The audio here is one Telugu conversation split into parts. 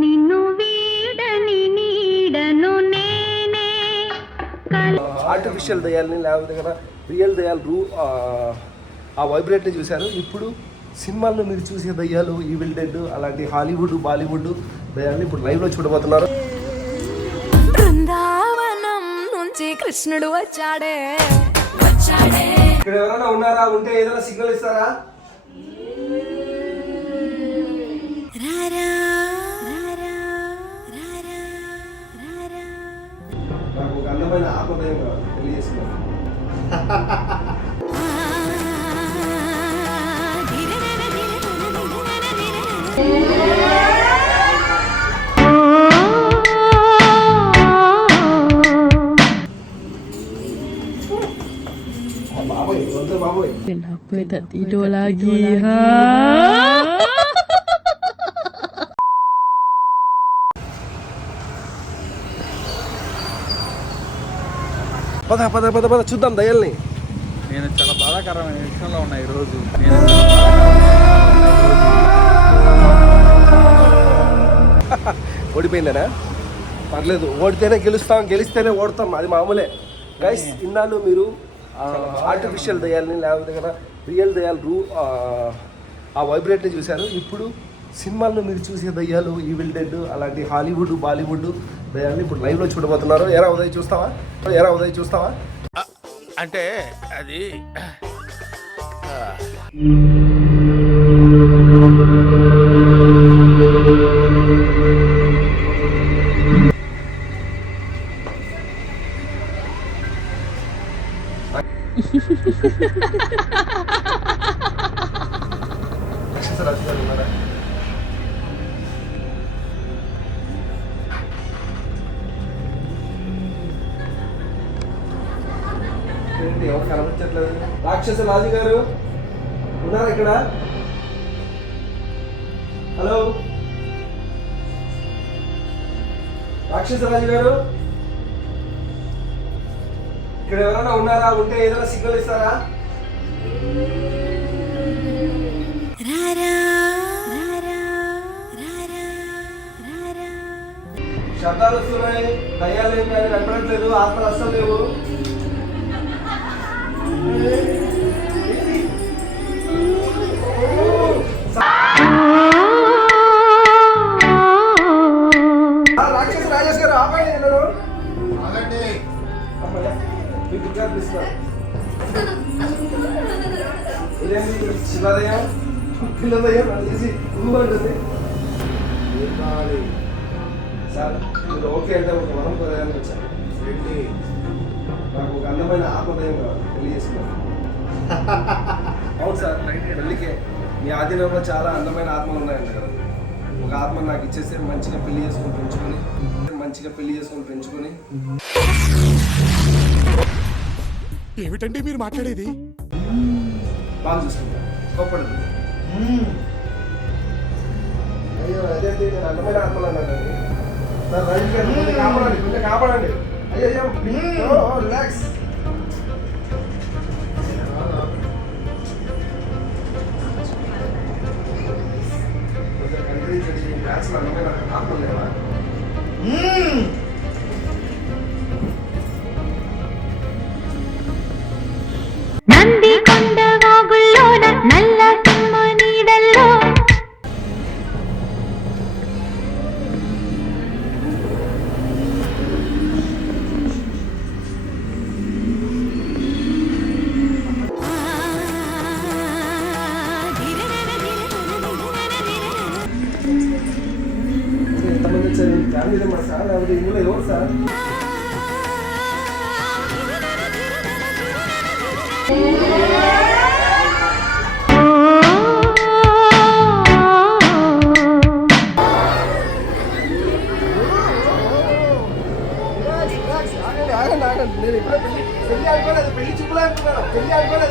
నిన్ను వీడని నీడను నేనే. ఆర్టిఫిషియల్ దయాల్ని లేకపోతే కదా రియల్ దయాలు రూ ఆ, వైబ్రేట్ని చూశారు. ఇప్పుడు సినిమాల్లో మీరు చూసే దయ్యాలు ఈవిల్ డెడ్ అలాంటి హాలీవుడ్ బాలీవుడ్ దయాల్ని ఇప్పుడు లైవ్లో చూడబోతున్నారు. బృందావనం నుంచి కృష్ణుడు వచ్చాడే. వచ్చాడే. ఇక్కడ ఎవరైనా ఉన్నారా? ఉంటే ఏదైనా సిగ్నల్ ఇస్తారా? నాకు ఒక అందమైన ఆత్మదయం కావాలి పెళ్ళి చేసుకున్నాను ఆ, ధీరరర ధీరరర ధీరరర మా బాబోయ్ వద్దు బాబోయ్ Kenapa tak tidur lagi? Ha? పద పద పద పద చూద్దాం దయ్యాల్ని నేను చాలా బాధాకరమైన విషయంలో ఉన్నా ఈరోజు. నేను ఓడిపోయిందనా? పర్లేదు ఓడితేనే గెలుస్తాం గెలిస్తేనే ఓడతాం అది మామూలే. గైస్ ఇన్నాళ్ళు మీరు ఆర్టిఫిషియల్ దయాల్ని లేకపోతే కదా రియల్ దయాలు రూ ఆ, ఆ వైబ్రేట్ని చూశారు. ఇప్పుడు సినిమాల్లో మీరు చూసే దయ్యాలు ఈవిల్ డెడ్ అలాంటి హాలీవుడ్ బాలీవుడ్ ఇప్పుడు లైవ్లో చూడబోతున్నారు. ఎరా ఉదయ్ చూస్తావా? ఎరా ఉదయ్ చూస్తావా? అంటే అది అక్షరాజు గారు రాక్షస రాజు గారు ఉన్నారా ఇక్కడ. హలో. రాక్షస రాజు గారు ఇక్కడ ఎవరైనా ఉన్నారా? ఉంటే ఏదైనా సిగ్నల్ ఇస్తారా? శబ్దాలు వస్తున్నాయి దయ్యాలు ఏం కానీ కనపడట్లేదు ఆత్మలు అస్సలు లేవు. ఊ అంటుంది ఏం కావాలి సార్ మీరు ఓకే అంటే ఒక వరం కోరడానికి వచ్చాను. ఏంటి? నాకు ఒక అందమైన ఆత్మదయం కావాలి. పెళ్ళి చేసుకున్నాను అవును సార్ పెళ్ళికే మీ ఆధీనంలో చాలా అందమైన ఆత్మలు ఉన్నాయంట కదా. ఒక ఆత్మ నాకు ఇచ్చేస్తే మంచిగా పెళ్ళి చేసుకొని పెంచుకొని మంచిగా పెళ్ళి చేసుకొని పెంచుకొని. ఏమిటండి మీరు మాట్లాడేది? బాగా చూసుకుంటాను గొప్పది అయ్యో అదేంటి నేను అందమైన ఆత్మలు అన్నానండి సార్ కాపాడండి కాపాడండి. అయ్యో అయ్యో రిలాక్స్. కనిపించండి ఈ వచ్చారు ఫ్యామిలీ మా సార్ లేకపోతే ఇందులో ఎవరు సార్ ఆగండి ఆగండి ఆగండి నేను ఇప్పుడే పెళ్ళి పెళ్ళి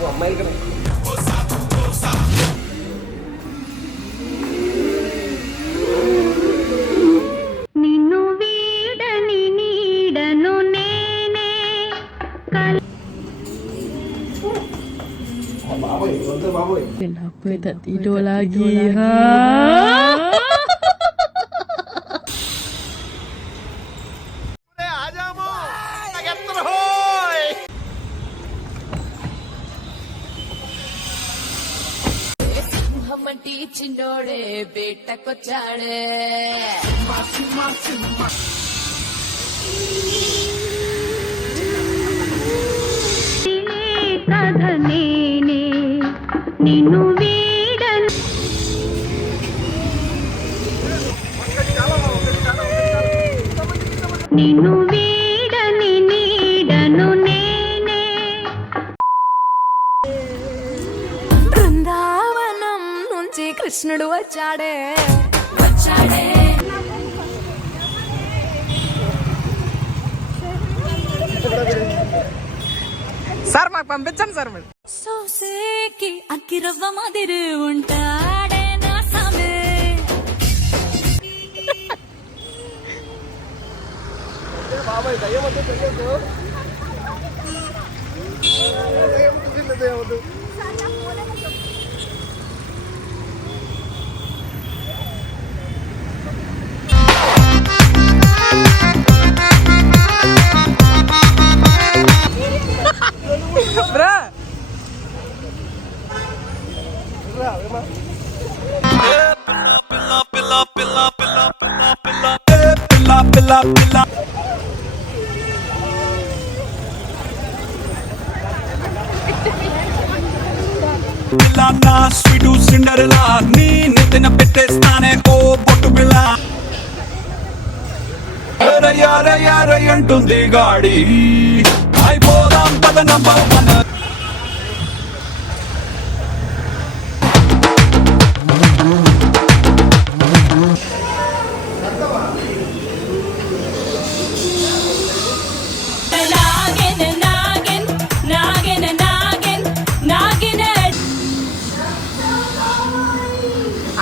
của mấy cái này Kenapa tak tidur lagi? Ha? బేటకొచ్చాడే ఇదే కథ నేనే నిన్ను వీడను. నిన్ను కృష్ణుడు వచ్చాడే. వచ్చాడే సార్ మాకు పంపించండి సార్ మీరు. సోసేకి అక్కిరవ్వ మాదిరి ఉంటాడే నా సామే. Baboy, daya mo to, daya పిల్ల నా స్వీటు సిండర్లా నీ నెత్తిన పెట్టేస్తానే ఓ బొట్టు పిల్ల. అంటుంది గాడి. అయిపోదాం పద నంబర్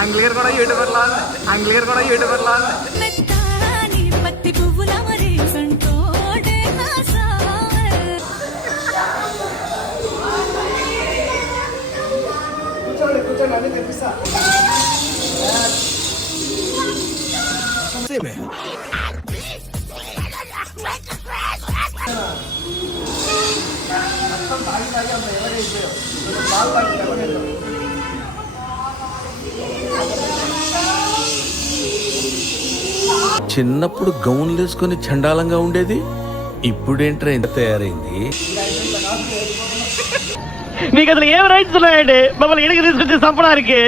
అంగ్లీర్ కూడా యూట్యూబర్ లా ఉంది. అంగ్లీర్ కూడా యూట్యూబర్ లా ఉంది. మెత్తాని పత్తి పువ్వుల మరి సంటోడే నా చిన్నప్పుడు గౌన్లు వేసుకొని చండాలంగా ఉండేది? ఇప్పుడేంట్రా ఇంత తయారైంది? మీకు అసలు ఏం రైట్స్ ఉన్నాయండి? మమ్మల్ని ఇడికి తీసుకొచ్చి చంపడానికి.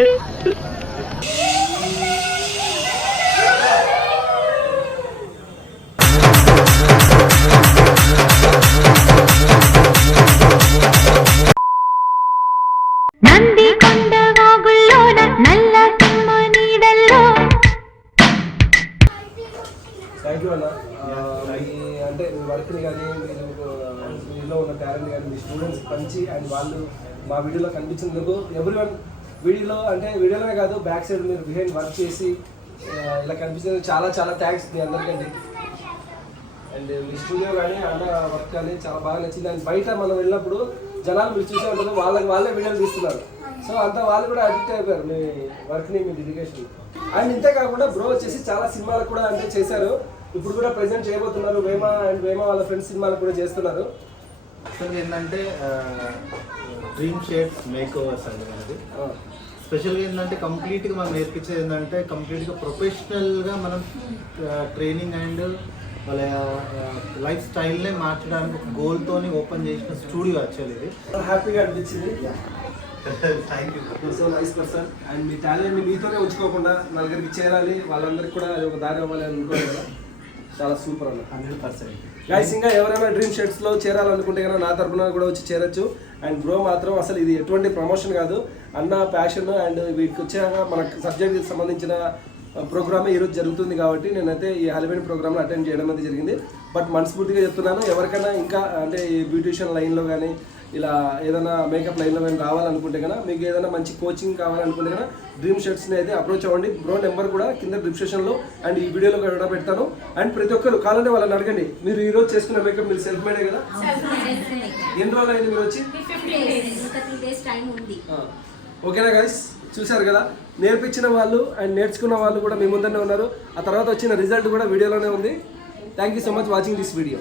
మా వీడియోలో కనిపించినందుకు ఎవ్రీ వన్ వీడియోలో అంటే వీడియోలోనే కాదు బ్యాక్ సైడ్ మీరు బిహైండ్ వర్క్ చేసి ఇలా కనిపించింది. చాలా చాలా థ్యాంక్స్ మీ అందరికండి. అండ్ మీ స్టూడియో కానీ అన్న వర్క్ కానీ చాలా బాగా నచ్చింది. అండ్ బయట మనం వెళ్ళినప్పుడు జనాలు మీరు చూసే ఉంటారు వాళ్ళకి వాళ్ళే వీడియోలు తీస్తున్నారు. సో అంత వాళ్ళు కూడా అడిక్ట్ అయిపోయారు మీ వర్క్ని మీ డెడికేషన్ అండ్ ఇంతే కాకుండా బ్రో వచ్చేసి చాలా సినిమాలకు కూడా అంటే చేశారు. ఇప్పుడు కూడా ప్రెజెంట్ చేయబోతున్నారు వేమ అండ్ వేమ వాళ్ళ ఫ్రెండ్స్ సినిమాలు కూడా చేస్తున్నారు. యాక్చువల్గా ఏంటంటే డ్రీమ్ షేప్స్ మేక్ ఓవర్స్ అండి మనది. స్పెషల్గా ఏంటంటే కంప్లీట్గా మనం నేర్పించేది ఏంటంటే కంప్లీట్గా ప్రొఫెషనల్గా మనం ట్రైనింగ్ అండ్ వాళ్ళ లైఫ్ స్టైల్నే మార్చడానికి ఒక గోల్తోని ఓపెన్ చేసిన స్టూడియో యాక్చువల్ ఇది. హ్యాపీగా అనిపించింది. Thank you so nice person and మీ టాలెంట్ని మీతోనే ఉంచుకోకుండా నలుగురికి చేరాలి. వాళ్ళందరికీ కూడా అది ఒక దారి అవ్వాలి అని అనుకోవాలి చాలా సూపర్ అన్న. హండ్రెడ్ పర్సెంట్ గైస్ ఇంకా ఎవరైనా డ్రీమ్ షర్ట్స్లో చేరాలనుకుంటే కనుక నా తరపున కూడా వచ్చి చేరొచ్చు. అండ్ బ్రో మాత్రం అసలు ఇది ఎటువంటి ప్రమోషన్ కాదు. అన్న ప్యాషన్ అండ్ వీటికి వచ్చాక మన సబ్జెక్ట్కి సంబంధించిన ప్రోగ్రామే ఈరోజు జరుగుతుంది కాబట్టి నేనైతే ఈ హెల్మెట్ ప్రోగ్రామ్లో అటెండ్ చేయడం అనేది జరిగింది. బట్ మనస్ఫూర్తిగా చెప్తున్నాను ఎవరికైనా ఇంకా అంటే ఈ బ్యూటిషియన్ లైన్లో కానీ ఇలా ఏదైనా మేకప్ లైన్లో కానీ రావాలనుకుంటే కన్నా మీకు ఏదైనా మంచి కోచింగ్ కావాలనుకుంటే కన్నా డ్రీమ్ షర్ట్స్ని అయితే అప్రోచ్ అవ్వండి. బ్రో నెంబర్ కూడా కింద డిస్క్రిప్షన్లో అండ్ ఈ వీడియోలో కూడా పెడతాను. అండ్ ప్రతి ఒక్కరు కావాలంటే వాళ్ళని అడగండి. మీరు ఈ రోజు చేసుకున్న మేకప్ మీరు సెల్ఫ్ మేడే కదా? ఎన్ని రోజులు అయింది మీరు వచ్చి? ఓకేనా గైస్ చూశారు కదా? నేర్పించిన వాళ్ళు అండ్ నేర్చుకున్న వాళ్ళు కూడా మీ ముందరనే ఉన్నారు. ఆ తర్వాత వచ్చిన రిజల్ట్ కూడా వీడియోలోనే ఉంది. Thank you so much watching this video